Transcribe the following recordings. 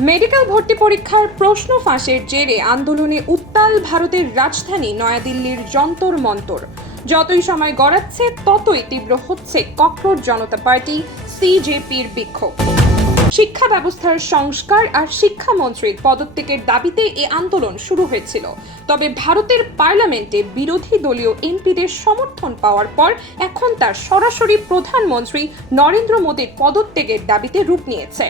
Medical ভর্তি পরীক্ষার প্রশ্ন ফাঁসের জেরে আন্দোলনে উত্তাল ভারতের রাজধানী নয়াদিল্লির যন্তর মন্তর। যতই সময় গড়াচ্ছে ততই তীব্র হচ্ছে ককরোচ জনতা পার্টি সিজেপির বিক্ষোভ। শিক্ষা ব্যবস্থার সংস্কার আর শিক্ষামন্ত্রীর পদত্যাগের দাবিতে এই আন্দোলন শুরু হয়েছিল। তবে ভারতের পার্লামেন্টে বিরোধী দলীয় এমপিদের সমর্থন পাওয়ার পর এখন তার সরাসরি প্রধানমন্ত্রী নরেন্দ্র মোদীর পদত্যাগের দাবিতে রূপ নিয়েছে।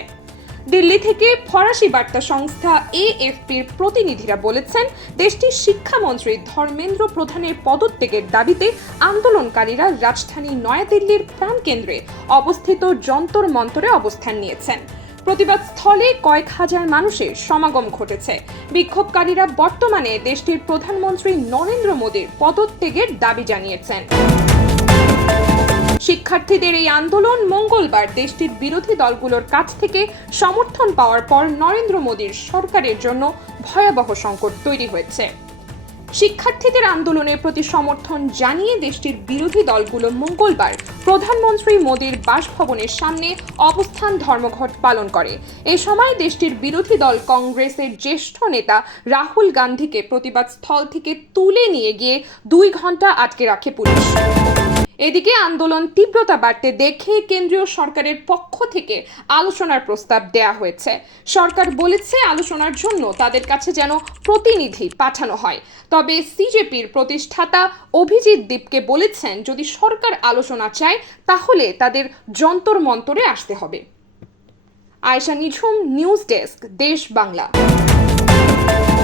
দিল্লি থেকে ফরাসি বার্তা সংস্থা এএফপির প্রতিনিধিরা বলেছেন, দেশটির শিক্ষামন্ত্রী ধর্মেন্দ্র প্রধানের পদত্যাগের দাবিতে আন্দোলনকারীরা রাজধানী নয়াদিল্লির প্রাণকেন্দ্রে অবস্থিত যন্তর মন্তরে অবস্থান নিয়েছেন। প্রতিবাদ স্থলে কয়েক হাজার মানুষের সমাগম ঘটেছে। বিক্ষোভকারীরা বর্তমানে দেশটির প্রধানমন্ত্রী নরেন্দ্র মোদীর পদত্যাগের দাবি জানিয়েছেন। শিক্ষার্থীদের এই আন্দোলন মঙ্গলবার দেশটির বিরোধী দলগুলোর কাছ থেকে সমর্থন পাওয়ার পর নরেন্দ্র মোদীর সরকারের জন্য ভয়াবহ সংকট তৈরি হয়েছে। শিক্ষার্থীদের আন্দোলনের প্রতি সমর্থন জানিয়ে দেশটির বিরোধী দলগুলো মঙ্গলবার প্রধানমন্ত্রী মোদীর বাসভবনের সামনে অবস্থান ধর্মঘট পালন করে। এই সময় দেশটির বিরোধী দল কংগ্রেসের জ্যেষ্ঠ নেতা রাহুল গান্ধীকে প্রতিবাদ স্থল থেকে তুলে নিয়ে গিয়ে 2 ঘন্টা আটকে রাখে পুলিশ। এদিকে আন্দোলন তীব্রতা বাড়তে দেখে কেন্দ্রীয় সরকারের পক্ষ থেকে আলোচনার প্রস্তাব দেয়া হয়েছে। সরকার বলেছে আলোচনার জন্য তাদের কাছে যেন প্রতিনিধি পাঠানো হয়। তবে সিজেপির প্রতিষ্ঠাতা অভিজিৎ দীপকে বলেছেন, যদি সরকার আলোচনা চায় তাহলে তাদের যন্তর মন্তরে আসতে হবে। আয়েশা নিঝুম, নিউজ ডেস্ক, দেশ বাংলা।